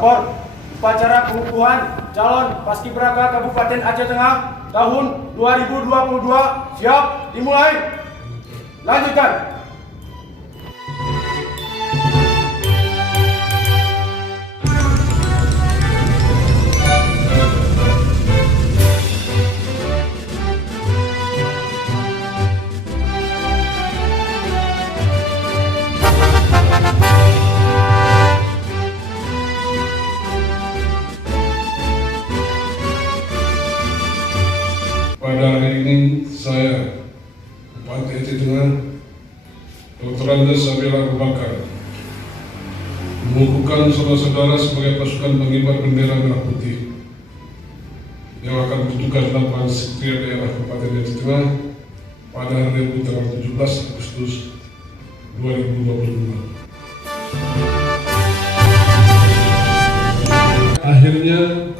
Lapor upacara pengukuhan calon Paskibraka Kabupaten Aceh Tengah tahun 2022 siap dimulai. Lanjutkan. Pada hari ini saya, Bupati Aceh Tengah, Dr. Andes Sabila Abu Bakar, mengukuhkan saudara-saudara sebagai pasukan pengibar bendera merah putih yang akan bertugas dalam lapangan Sekretariat Daerah Kabupaten Aceh Tengah pada hari Rabu tanggal 17 Agustus 2022. Akhirnya,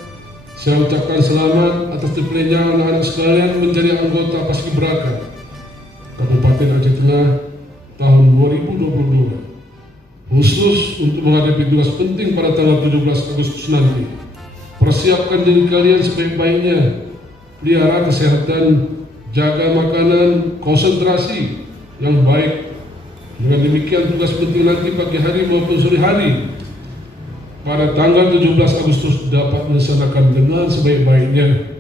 saya ucapkan selamat atas terpilihnya anak-anak sekalian menjadi anggota Paskibraka Kabupaten Aceh Tengah tahun 2022. Khusus untuk menghadapi tugas penting pada tanggal 17 Agustus nanti. Persiapkan diri kalian sebaik-baiknya, pelihara kesehatan, jaga makanan, konsentrasi yang baik. Dengan demikian tugas penting nanti pagi hari maupun sore hari pada tanggal 17 Agustus dapat dilaksanakan dengan sebaik-baiknya.